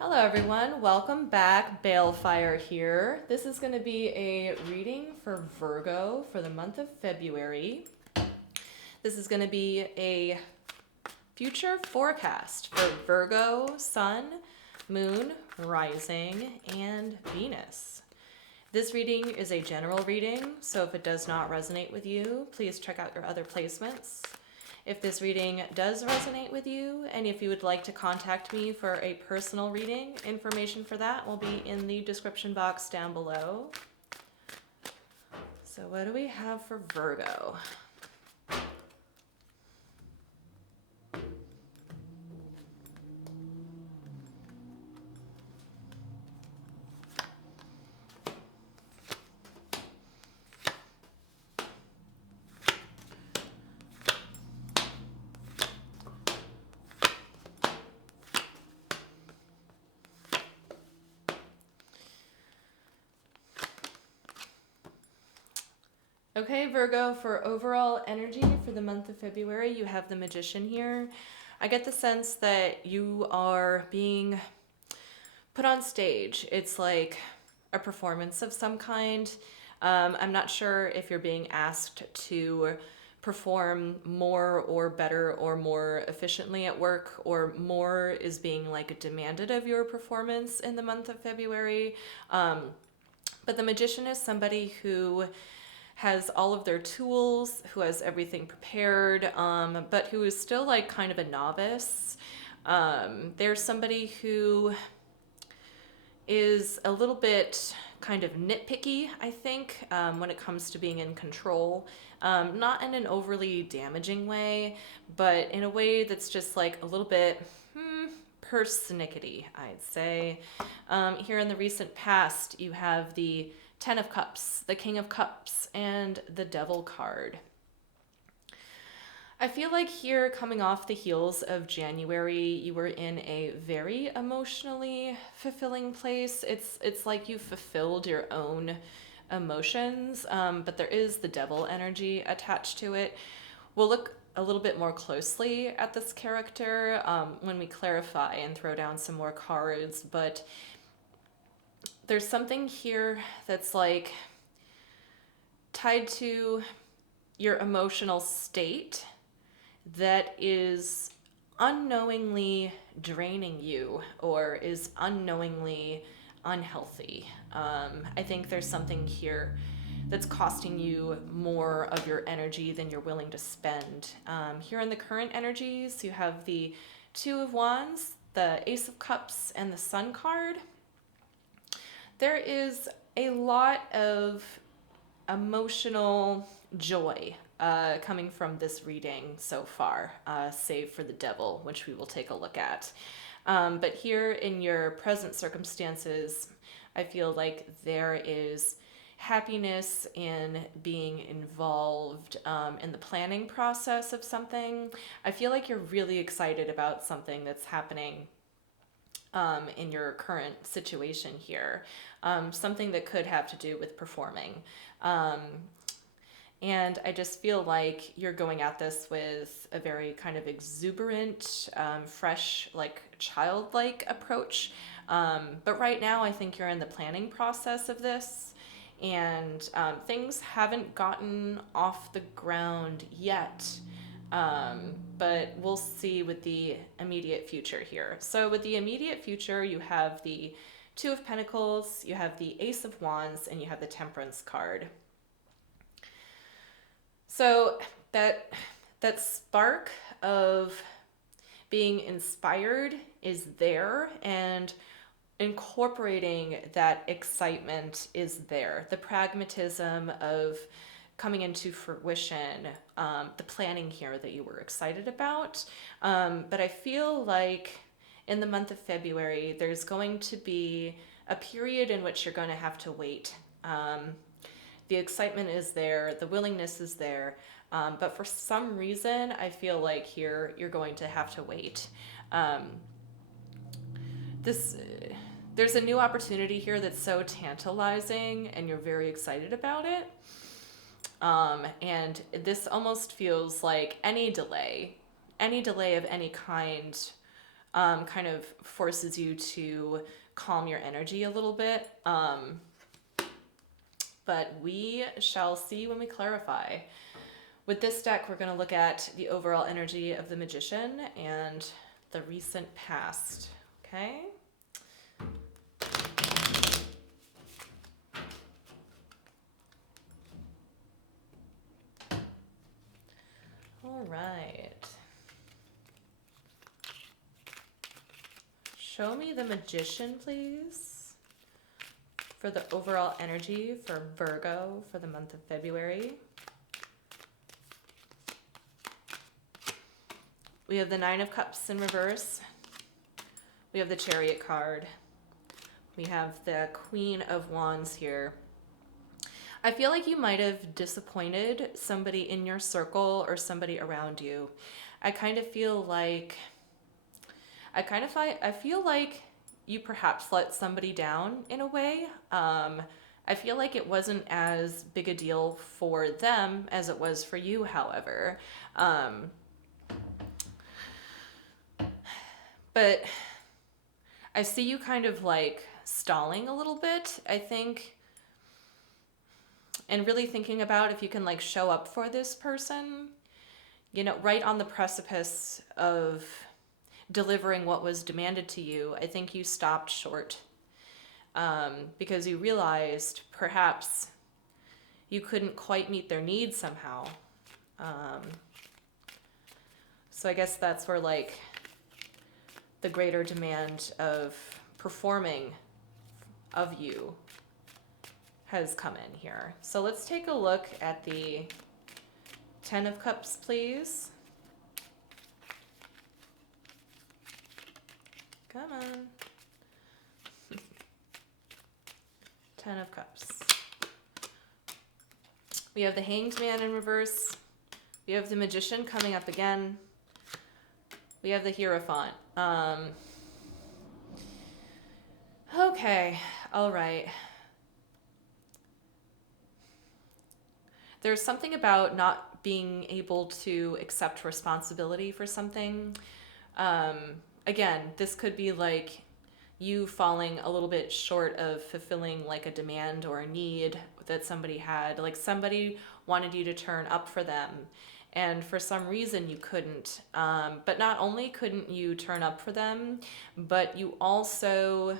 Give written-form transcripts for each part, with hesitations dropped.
Hello everyone, welcome back. Balefire here. This is going to be a reading for Virgo for the month of February. This is going to be a future forecast for Virgo, Sun, Moon, Rising, and Venus. This reading is a general reading, so if it does not resonate with you, please check out your other placements. If this reading does resonate with you, and if you would like to contact me for a personal reading, information for that will be in the description box down below. So what do we have for Virgo? Okay, Virgo, for overall energy for the month of February, you have the Magician here. I get the sense that you are being put on stage. It's like a performance of some kind. I'm not sure if you're being asked to perform more or better or more efficiently at work, or more is being like demanded of your performance in the month of February. But the Magician is somebody who has all of their tools, who has everything prepared, but who is still like kind of a novice. There's somebody who is a little bit kind of nitpicky, I think, when it comes to being in control. Not in an overly damaging way, but in a way that's just like a little bit persnickety, I'd say. Here in the recent past, you have the Ten of Cups, the King of Cups, and the Devil card. I feel like here, coming off the heels of January, you were in a very emotionally fulfilling place. It's like you fulfilled your own emotions, but there is the devil energy attached to it. We'll look a little bit more closely at this character when we clarify and throw down some more cards, but there's something here that's like tied to your emotional state that is unknowingly draining you or is unknowingly unhealthy. I think there's something here that's costing you more of your energy than you're willing to spend. Here in the current energies, you have the Two of Wands, the Ace of Cups, and the Sun card. There is a lot of emotional joy coming from this reading so far, save for the devil, which we will take a look at. But here in your present circumstances, I feel like there is happiness in being involved in the planning process of something. I feel like you're really excited about something that's happening in your current situation here, something that could have to do with performing. And I just feel like you're going at this with a very kind of exuberant, fresh, like childlike approach. But right now, I think you're in the planning process of this, and things haven't gotten off the ground yet. But we'll see with the immediate future here. So with the immediate future, you have the Two of Pentacles, you have the Ace of Wands, and you have the Temperance card. So that spark of being inspired is there, and incorporating that excitement is there. The pragmatism of coming into fruition, the planning here that you were excited about. But I feel like in the month of February, there's going to be a period in which you're going to have to wait. The excitement is there, the willingness is there, but for some reason, I feel like here you're going to have to wait. This there's a new opportunity here that's so tantalizing, and you're very excited about it. And this almost feels like any delay of any kind kind of forces you to calm your energy a little bit. But we shall see when we clarify. With this deck, we're going to look at the overall energy of the Magician and the recent past. Okay? All right. Show me the Magician, please, for the overall energy for Virgo for the month of February. We have the Nine of Cups in reverse. We have the Chariot card. We have the Queen of Wands here. I feel like you might have disappointed somebody in your circle or somebody around you. I feel like you perhaps let somebody down in a way. I feel like it wasn't as big a deal for them as it was for you, however. But I see you kind of like stalling a little bit, I think, and really thinking about if you can like show up for this person, you know, right on the precipice of delivering what was demanded to you. I think you stopped short because you realized perhaps you couldn't quite meet their needs somehow. So I guess that's where like the greater demand of performing of you has come in here. So let's take a look at the Ten of Cups, please. Come on. Ten of Cups. We have the Hanged Man in reverse. We have the Magician coming up again. We have the Hierophant. Okay, all right. There's something about not being able to accept responsibility for something. Again, this could be like you falling a little bit short of fulfilling like a demand or a need that somebody had. Like somebody wanted you to turn up for them, and for some reason you couldn't. But not only couldn't you turn up for them, but you also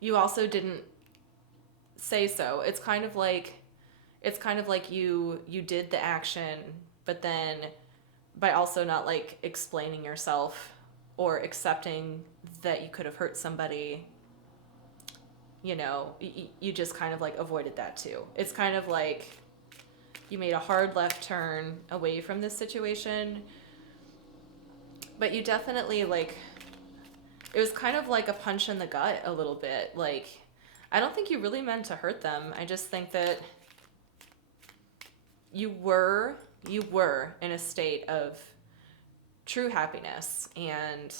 didn't say so. It's kind of like you did the action, but then by also not like explaining yourself or accepting that you could have hurt somebody, you know, you just kind of like avoided that too. It's kind of like you made a hard left turn away from this situation, but you definitely like, it was kind of like a punch in the gut a little bit. Like, I don't think you really meant to hurt them. I just think that you were in a state of true happiness and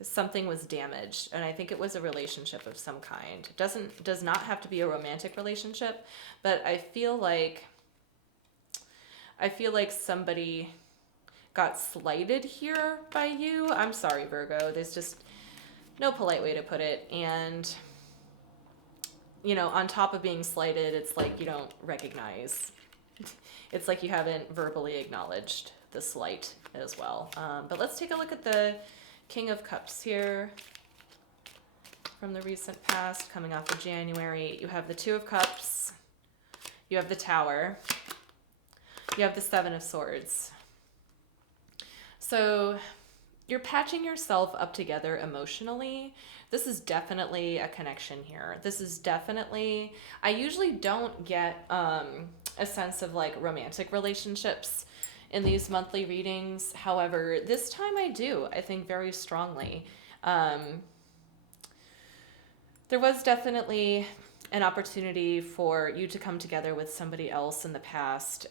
something was damaged, and I think it was a relationship of some kind. Does not have to be a romantic relationship, but I feel like somebody got slighted here by you. I'm sorry, Virgo. There's just no polite way to put it. And you know, on top of being slighted, it's like you don't recognize. It's like you haven't verbally acknowledged the slight as well. But let's take a look at the King of Cups here from the recent past, coming off of January. You have the Two of Cups. You have the Tower. You have the Seven of Swords. So you're patching yourself up together emotionally. This is definitely a connection here. This is definitely, I usually don't get a sense of like romantic relationships in these monthly readings. However, this time I do, I think very strongly. There was definitely an opportunity for you to come together with somebody else in the past.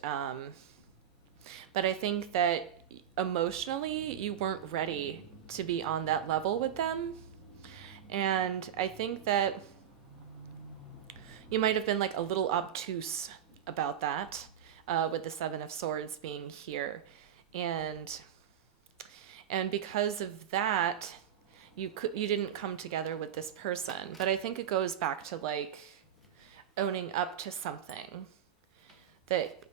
But I think that emotionally you weren't ready to be on that level with them. And I think that you might have been like a little obtuse about that, with the Seven of Swords being here. And And because of that, you didn't come together with this person. But I think it goes back to like owning up to something that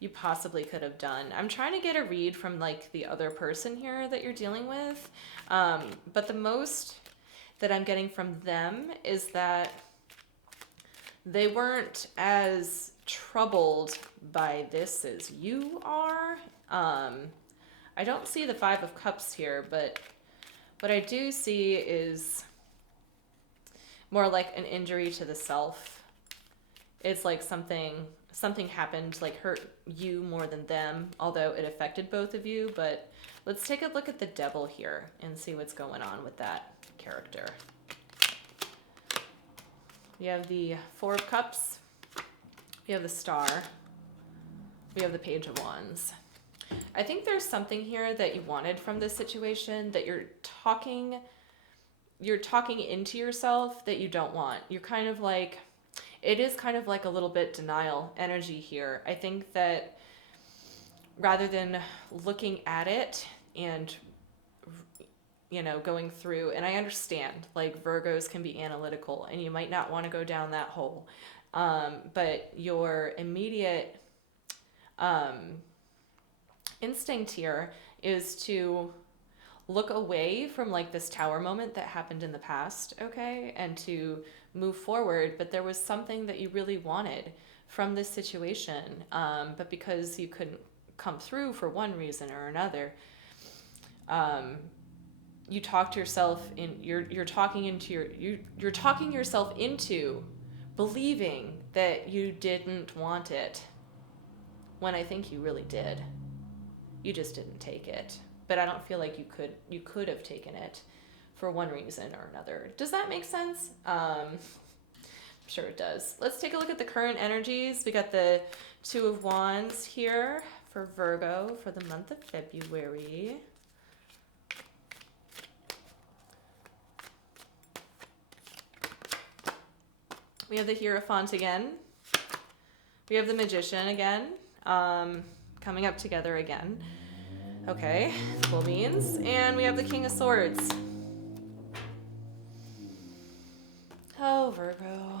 you possibly could have done. I'm trying to get a read from like the other person here that you're dealing with. But the most that I'm getting from them is that they weren't as troubled by this as you are. I don't see the Five of Cups here, but what I do see is more like an injury to the self. It's like something happened, like hurt you more than them, although it affected both of you. But let's take a look at the Devil here and see what's going on with that character. We have the Four of Cups. We have the Star. We have the Page of Wands. I think there's something here that you wanted from this situation that you're talking into yourself that you don't want. You're kind of like, it is kind of like a little bit denial energy here. I think that rather than looking at it and, you know, going through, and I understand like Virgos can be analytical and you might not want to go down that hole. But your immediate instinct here is to look away from like this tower moment that happened in the past, okay, and to move forward. But there was something that you really wanted from this situation, but because you couldn't come through for one reason or another, you talked yourself in. You're talking yourself into believing that you didn't want it, when I think you really did. You just didn't take it. But I don't feel like you could have taken it for one reason or another. Does that make sense? I'm sure it does. Let's take a look at the current energies. We got the Two of Wands here for Virgo for the month of February. We have the Hierophant again. We have the Magician again. Coming up together again. Okay, cool beans. And we have the King of Swords. Oh, Virgo.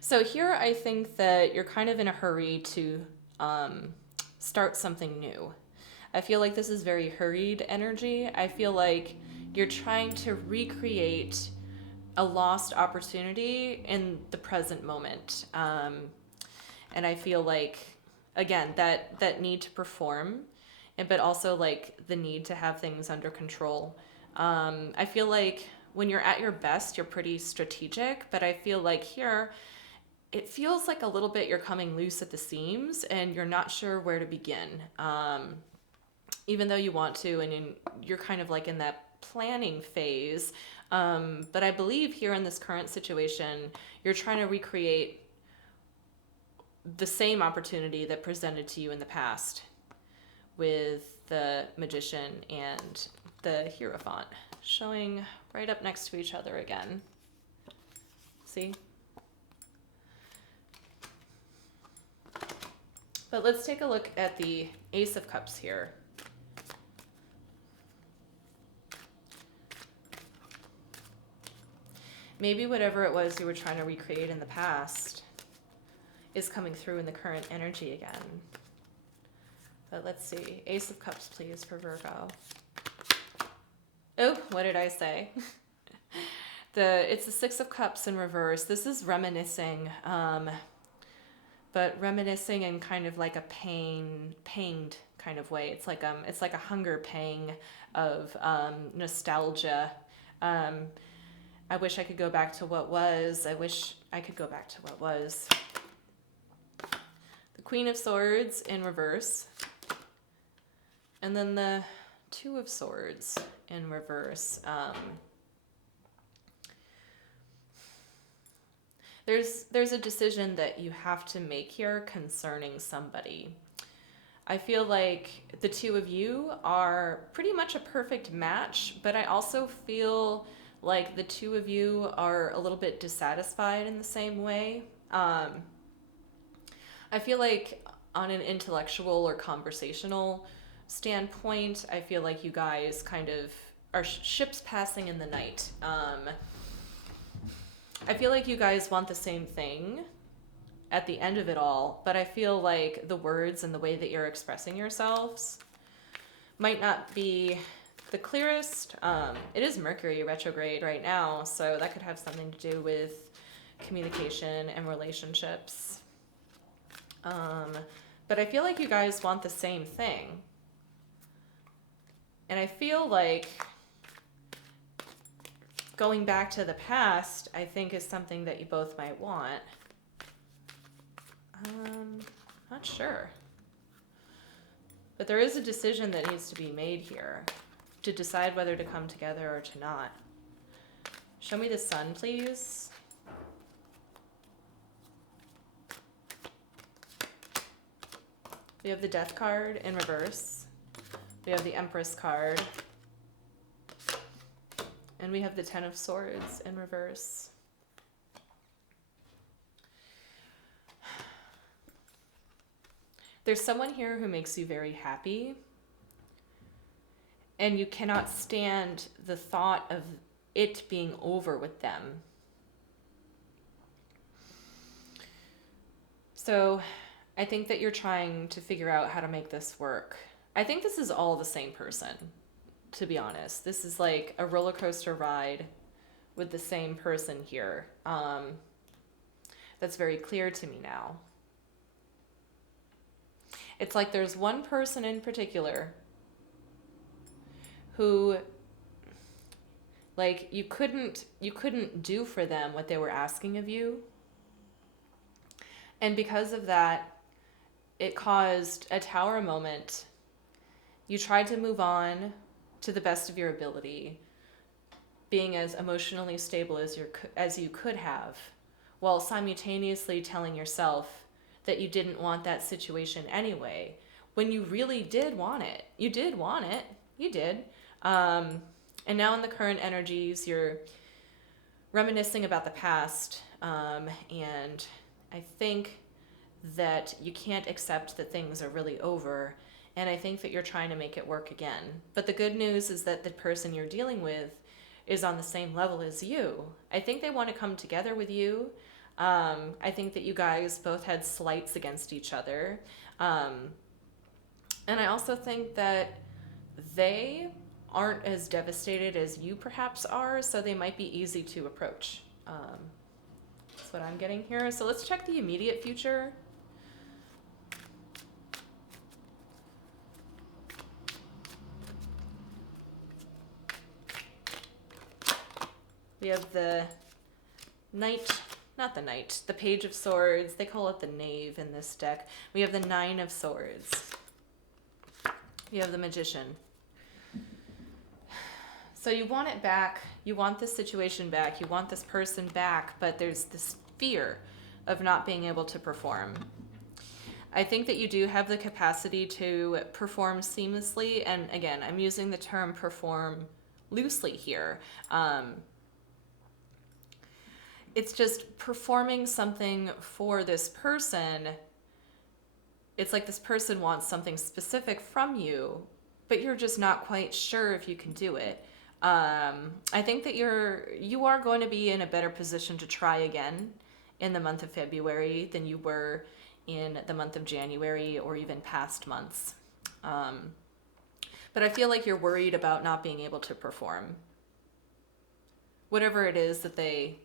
So here I think that you're kind of in a hurry to start something new. I feel like this is very hurried energy. I feel like you're trying to recreate a lost opportunity in the present moment. And I feel like, again, that need to perform, but also like the need to have things under control. I feel like when you're at your best, you're pretty strategic, but I feel like here, it feels like a little bit you're coming loose at the seams and you're not sure where to begin. Even though you want to, and you're kind of like in that planning phase. But I believe here in this current situation, you're trying to recreate the same opportunity that presented to you in the past with the Magician and the Hierophant showing right up next to each other again. See? But let's take a look at the Ace of Cups here. Maybe whatever it was you were trying to recreate in the past is coming through in the current energy again. But let's see. Ace of Cups, please, for Virgo. Oh, what did I say? It's the Six of Cups in reverse. This is reminiscing, but reminiscing in kind of like a pained kind of way. It's like a hunger pang of nostalgia. I wish I could go back to what was. I wish I could go back to what was. The Queen of Swords in reverse. And then the Two of Swords in reverse. There's a decision that you have to make here concerning somebody. I feel like the two of you are pretty much a perfect match, but I also feel like the two of you are a little bit dissatisfied in the same way. I feel like on an intellectual or conversational standpoint, I feel like you guys kind of are ships passing in the night. I feel like you guys want the same thing at the end of it all, but I feel like the words and the way that you're expressing yourselves might not be the clearest. It is Mercury retrograde right now, so that could have something to do with communication and relationships. But I feel like you guys want the same thing. And I feel like going back to the past, I think, is something that you both might want. Not sure. But there is a decision that needs to be made here to decide whether to come together or to not. Show me the sun, please. We have the Death card in reverse. We have the Empress card. And we have the Ten of Swords in reverse. There's someone here who makes you very happy, and you cannot stand the thought of it being over with them. So I think that you're trying to figure out how to make this work. I think this is all the same person, to be honest. This is like a roller coaster ride with the same person here. That's very clear to me now. It's like there's one person in particular who, like, you couldn't do for them what they were asking of you. And because of that, it caused a tower moment. You tried to move on to the best of your ability, being as emotionally stable as you could have, while simultaneously telling yourself that you didn't want that situation anyway, when you really did want it. You did want it. You did. And now in the current energies, you're reminiscing about the past, and I think that you can't accept that things are really over, and I think that you're trying to make it work again. But the good news is that the person you're dealing with is on the same level as you. I think they want to come together with you. I think that you guys both had slights against each other. And I also think that they aren't as devastated as you perhaps are, so they might be easy to approach. That's what I'm getting here. So let's check the immediate future. We have the the Page of Swords. They call it the Knave in this deck. We have the Nine of Swords. We have the Magician. So you want it back. You want this situation back. You want this person back, but there's this fear of not being able to perform. I think that you do have the capacity to perform seamlessly. And again, I'm using the term perform loosely here. It's just performing something for this person. It's like this person wants something specific from you, but you're just not quite sure if you can do it. I think that you are going to be in a better position to try again in the month of February than you were in the month of January or even past months. But I feel like you're worried about not being able to perform. Whatever it is that the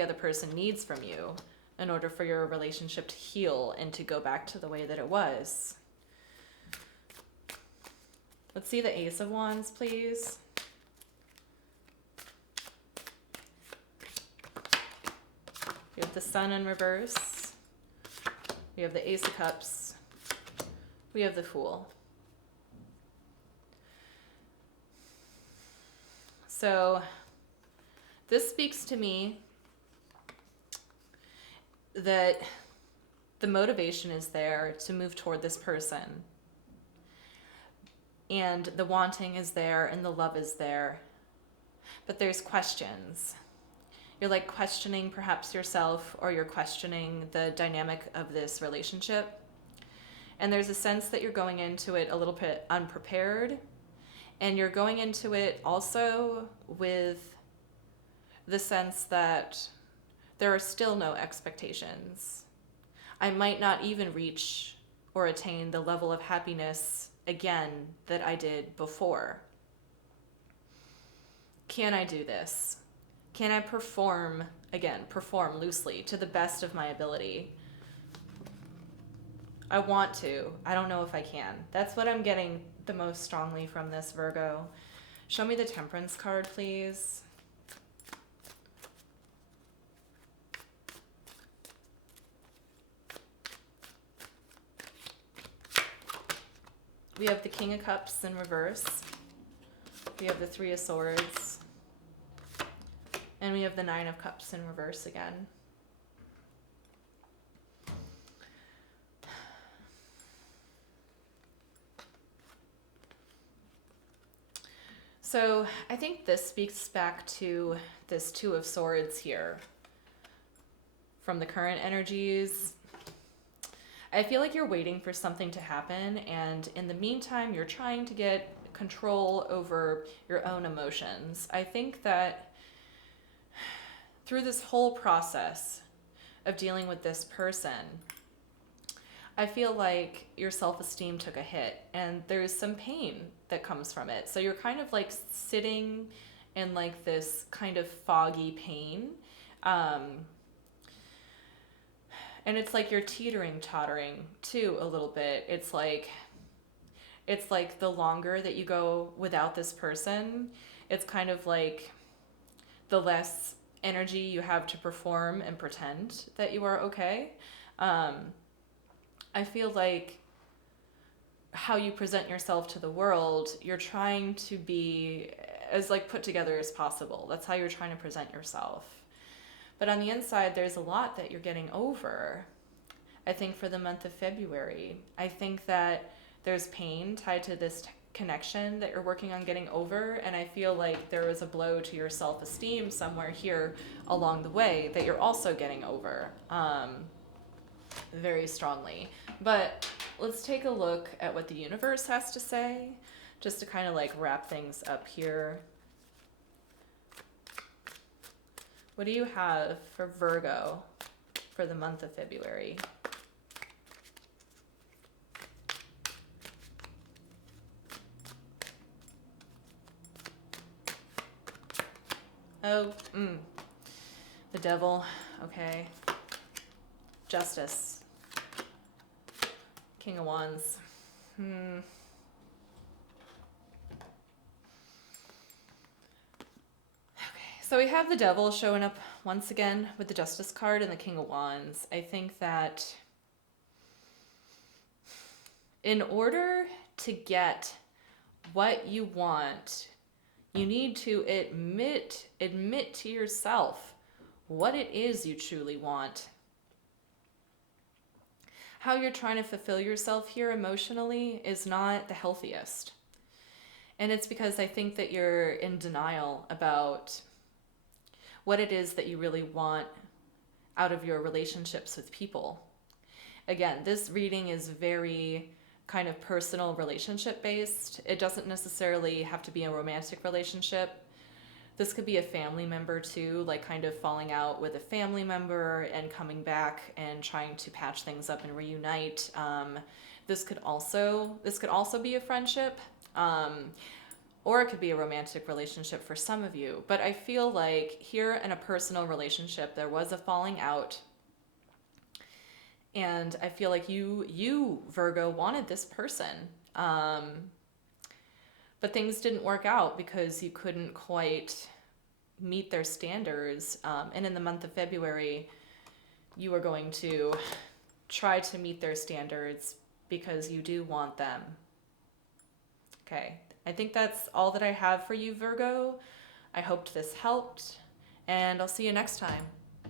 other person needs from you in order for your relationship to heal and to go back to the way that it was. Let's see the Ace of Wands, please. We have the Sun in reverse. We have the Ace of Cups. We have the Fool. So this speaks to me that the motivation is there to move toward this person. And the wanting is there and the love is there. But there's questions. You're like questioning perhaps yourself, or you're questioning the dynamic of this relationship. And there's a sense that you're going into it a little bit unprepared. And you're going into it also with the sense that there are still no expectations. I might not even reach or attain the level of happiness again that I did before. Can I do this? Can I perform, again, perform loosely to the best of my ability? I want to. I don't know if I can. That's what I'm getting the most strongly from this, Virgo. Show me the Temperance card, please. We have the King of Cups in reverse. We have the Three of Swords. And we have the Nine of Cups in reverse again. So I think this speaks back to this Two of Swords here from the current energies. I feel like you're waiting for something to happen, and in the meantime, you're trying to get control over your own emotions. I think that through this whole process of dealing with this person, I feel like your self-esteem took a hit, and there's some pain that comes from it. So you're kind of like sitting in like this kind of foggy pain. And it's like you're teetering, tottering too a little bit. It's like the longer that you go without this person, it's kind of like the less energy you have to perform and pretend that you are okay. I feel like how you present yourself to the world, you're trying to be as like put together as possible. That's how you're trying to present yourself. But on the inside, there's a lot that you're getting over. I think for the month of February, I think that there's pain tied to this connection that you're working on getting over. And I feel like there was a blow to your self-esteem somewhere here along the way that you're also getting over very strongly. But let's take a look at what the universe has to say, just to kind of like wrap things up here. What do you have for Virgo for the month of February? Oh, the Devil, okay. Justice. King of Wands. So we have the Devil showing up once again with the Justice card and the King of Wands. I think that in order to get what you want, you need to admit to yourself what it is you truly want. How you're trying to fulfill yourself here emotionally is not the healthiest. And it's because I think that you're in denial about what it is that you really want out of your relationships with people. Again, this reading is very kind of personal relationship based. It doesn't necessarily have to be a romantic relationship. This could be a family member too, like kind of falling out with a family member and coming back and trying to patch things up and reunite. This could also be a friendship. Or it could be a romantic relationship for some of you. But I feel like here in a personal relationship, there was a falling out. And I feel like you Virgo, wanted this person. But things didn't work out because you couldn't quite meet their standards. And in the month of February, you are going to try to meet their standards because you do want them. Okay. I think that's all that I have for you, Virgo. I hoped this helped, and I'll see you next time.